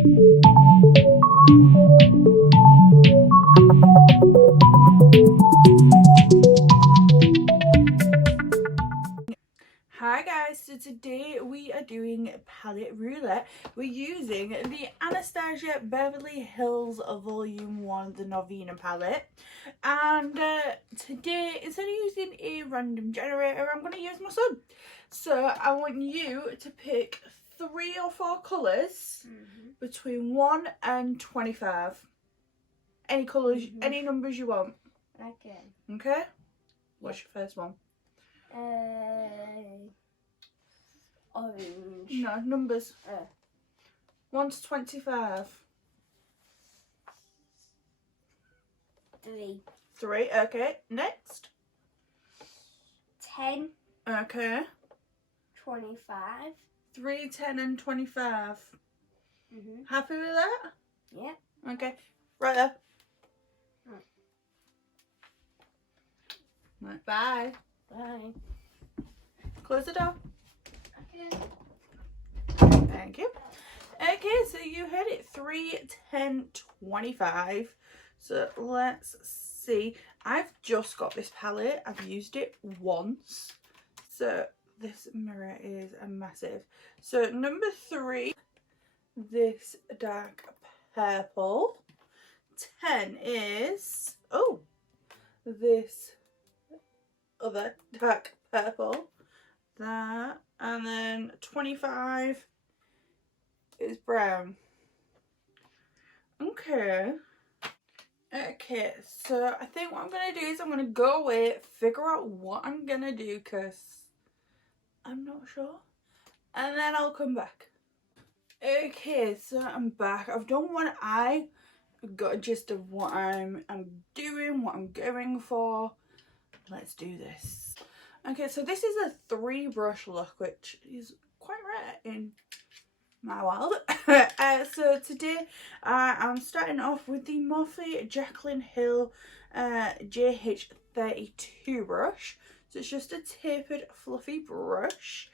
Hi guys, so today we are doing palette roulette. We're using the Anastacia Beverly Hills Volume 1, the Norvina palette. And today, instead of using a random generator, I'm going to use my son. So I want you to pick 3 or 4 colours between 1 and 25. Any colours, any numbers you want. Okay. Okay? What's your first one? Orange. No, numbers. 1 to 25. 3. 3, okay. Next. 10. Okay. 25. 3, 10 and 25. Happy with that? Yeah. Okay. Right there. Right. Bye. Bye. Close the door. Okay. Thank you. Okay, so you heard it. 3, 10, 25. So let's see. I've just got this palette. I've used it once. So this mirror is a massive. So number 3, this dark purple. 10 is, oh, this other dark purple. That. And then 25 is brown. Okay. Okay, so I think what I'm going to do is I'm going to go away, figure out what I'm going to do because I'm not sure. And then I'll come back. Okay, so I'm back. I've done one eye. I've got a gist of what I'm doing, what I'm going for. Let's do this. Okay, so this is a 3 brush look, which is quite rare in my world. So today I'm starting off with the Morphe Jaclyn Hill JH32 brush. So it's just a tapered fluffy brush.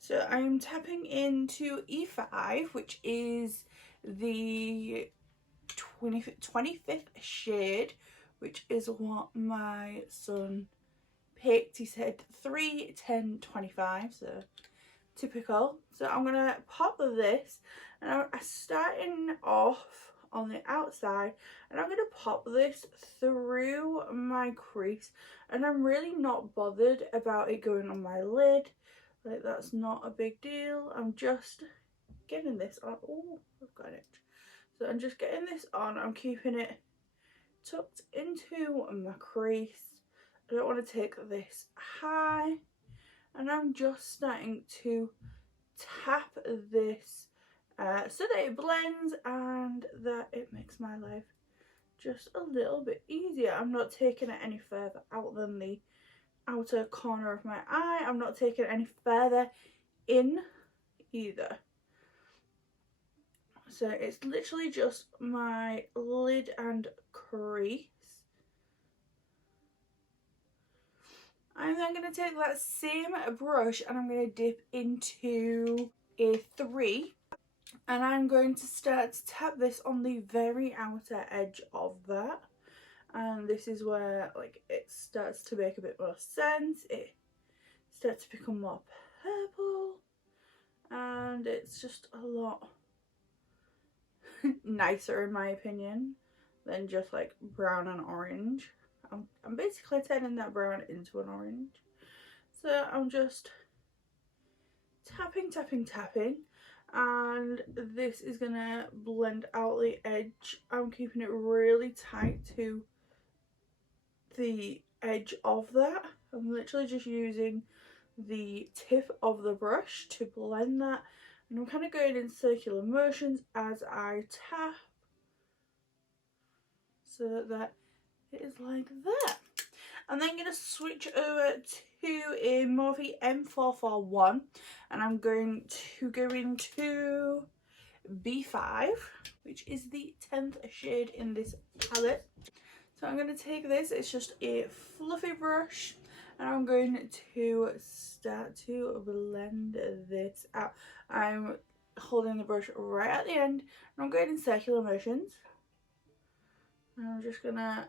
So I'm tapping into E5, which is the 25th shade, which is what my son picked. He said 3, 10, 25, so typical. So I'm going to pop this, and I'm starting off on the outside, and I'm going to pop this through my crease, and I'm really not bothered about it going on my lid. Like, that's not a big deal. I'm just getting this on. Oh, I've got it. So I'm just getting this on. I'm keeping it tucked into my crease. I don't want to take this high. And I'm just starting to tap this so that it blends and that it makes my life just a little bit easier. I'm not taking it any further out than the outer corner of my eye. I'm not taking it any further in either. So it's literally just my lid and crease. I'm then going to take that same brush and I'm going to dip into a 3, and I'm going to start to tap this on the very outer edge of that. And this is where, like, it starts to make a bit more sense. It starts to become more purple, and it's just a lot nicer in my opinion than just like brown and orange. I'm basically turning that brown into an orange. So I'm just tapping, tapping, tapping, and this is gonna blend out the edge. I'm keeping it really tight to the edge of that. I'm literally just using the tip of the brush to blend that, and I'm kind of going in circular motions as I tap so that it is like that. I'm then going to switch over to a Morphe M441, and I'm going to go into B5, which is the 10th shade in this palette. So I'm going to take this, it's just a fluffy brush, and I'm going to start to blend this out. I'm holding the brush right at the end, and I'm going in circular motions. And I'm just gonna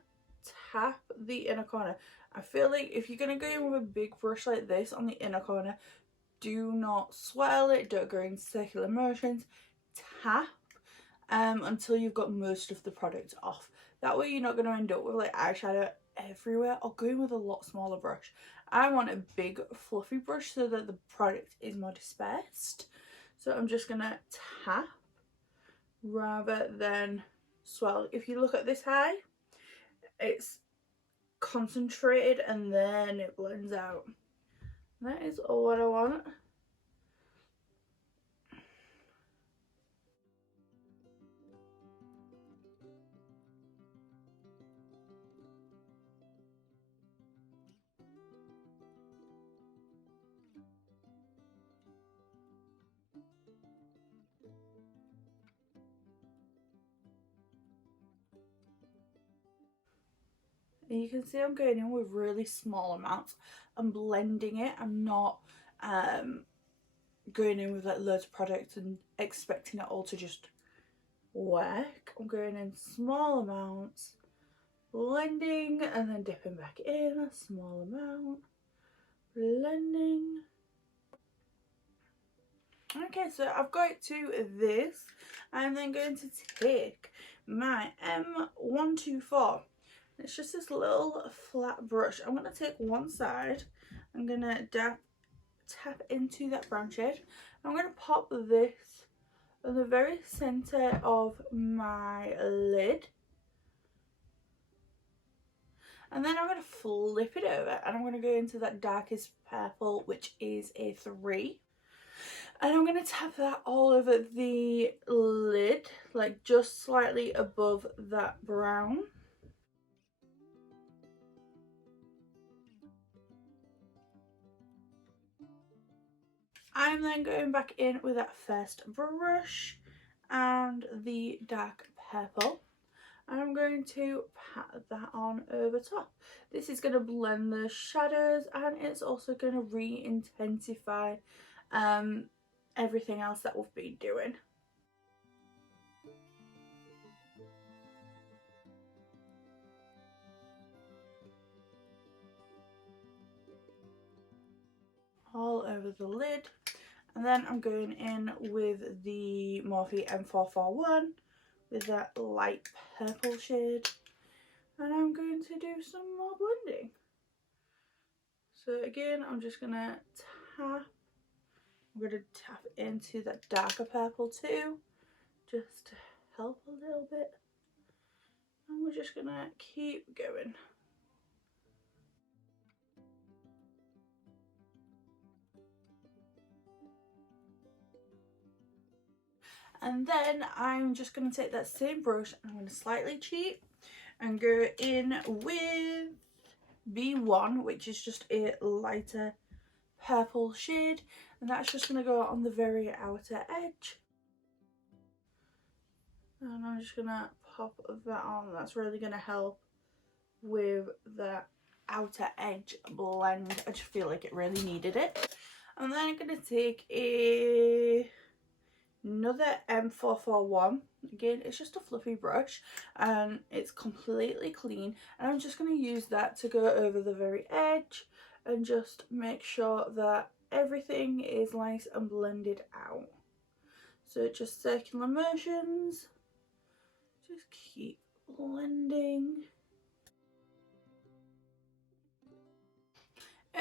tap the inner corner. I feel like if you're gonna go in with a big brush like this on the inner corner, do not swirl it, don't go in circular motions, tap until you've got most of the product off. That way you're not going to end up with like eyeshadow everywhere, or going with a lot smaller brush. I want a big fluffy brush so that the product is more dispersed. So I'm just going to tap rather than swirl. If you look at this high, it's concentrated and then it blends out. That is all what I want. And you can see I'm going in with really small amounts. I'm blending it. I'm not going in with like loads of products and expecting it all to just work. I'm going in small amounts, blending, and then dipping back in a small amount, blending. Okay, so I've got to this. I'm then going to take my M124. It's just this little flat brush. I'm going to take one side. I'm going to tap into that brown shade. I'm going to pop this at the very centre of my lid. And then I'm going to flip it over and I'm going to go into that darkest purple, which is a 3. And I'm going to tap that all over the lid, like just slightly above that brown. I'm then going back in with that first brush and the dark purple. And I'm going to pat that on over top. This is going to blend the shadows and it's also going to re-intensify everything else that we've been doing. All over the lid. And then I'm going in with the Morphe M441 with that light purple shade. And I'm going to do some more blending. So again, I'm just going to tap. I'm going to tap into that darker purple too, just to help a little bit. And we're just going to keep going. And then I'm just going to take that same brush and I'm going to slightly cheat and go in with B1, which is just a lighter purple shade, and that's just going to go on the very outer edge. And I'm just going to pop that on. That's really going to help with the outer edge blend. I just feel like it really needed it. And then I'm going to take another M441. Again, it's just a fluffy brush and it's completely clean, and I'm just going to use that to go over the very edge and just make sure that everything is nice and blended out. So just circular motions, just keep blending.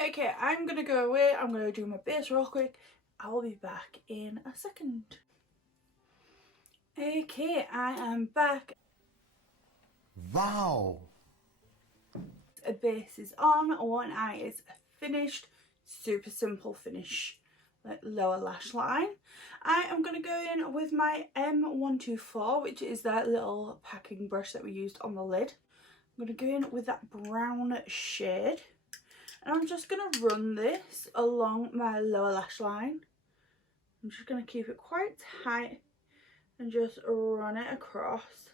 Okay, I'm going to go away, I'm going to do my base real quick. I will be back in a second. Okay, I am back. Wow! A base is on, one eye is finished. Super simple finish, like lower lash line. I am going to go in with my M124, which is that little packing brush that we used on the lid. I'm going to go in with that brown shade. And I'm just going to run this along my lower lash line. I'm just going to keep it quite tight and just run it across.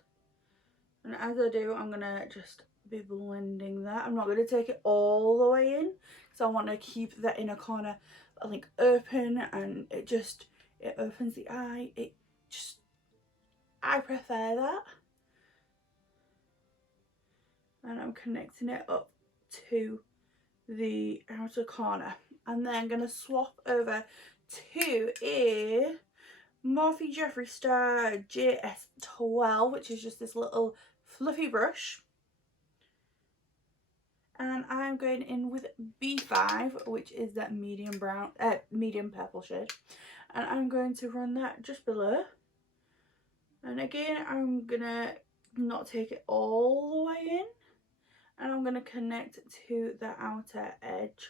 And as I do, I'm going to just be blending that. I'm not going to take it all the way in because I want to keep that inner corner like open, and it it opens the eye. I prefer that. And I'm connecting it up to the outer corner. And then I'm going to swap over to a Morphe Jeffree Star JS12, which is just this little fluffy brush. And I'm going in with B5, which is that medium purple shade. And I'm going to run that just below. And again, I'm going to not take it all the way in. And I'm going to connect to the outer edge.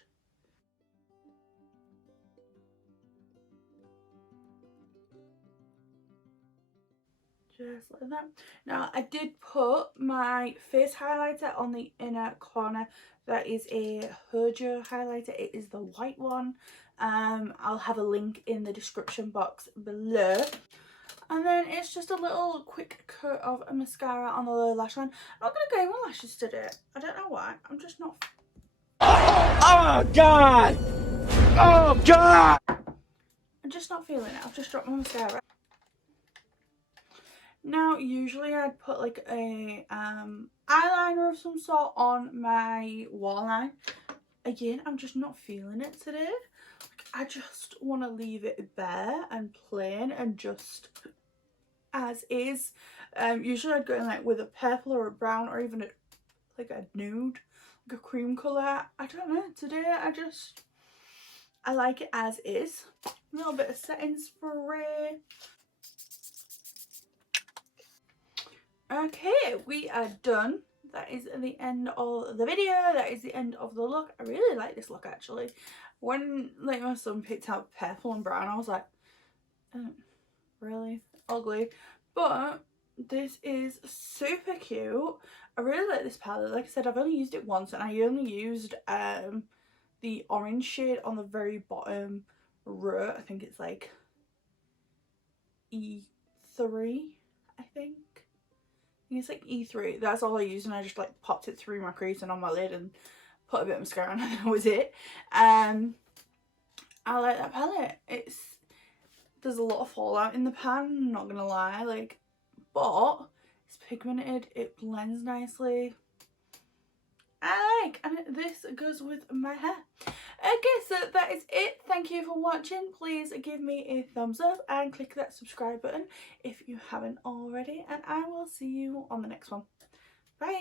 Just like that. Now, I did put my face highlighter on the inner corner. That is a Hojo highlighter. It is the white one. I'll have a link in the description box below. And then it's just a little quick coat of mascara on the lower lash line. I'm not going to go in with lashes today. I don't know why. I'm just not... Oh, God! Oh, God! I'm just not feeling it. I've just dropped my mascara. Now, usually I'd put like a eyeliner of some sort on my waterline. Again, I'm just not feeling it today. I just want to leave it bare and plain and just as is. Usually I'd go in like with a purple or a brown or even like a nude, like a cream colour. I don't know, today I like it as is. A little bit of setting spray. Okay, we are done. That is the end of the video. That is the end of the look. I really like this look actually. When like my son picked out purple and brown, I was like, oh, really ugly. But this is super cute. I really like this palette. Like I said, I've only used it once and I only used the orange shade on the very bottom row. I think it's like E3, I think. It's like E3. That's all I used, and I just like popped it through my crease and on my lid and put a bit of mascara on, and that was it. I like that palette. There's a lot of fallout in the pan, not gonna lie, like, but it's pigmented, it blends nicely. And this goes with my hair. Okay, so that is it. Thank you for watching. Please give me a thumbs up and click that subscribe button if you haven't already, and I will see you on the next one. Bye.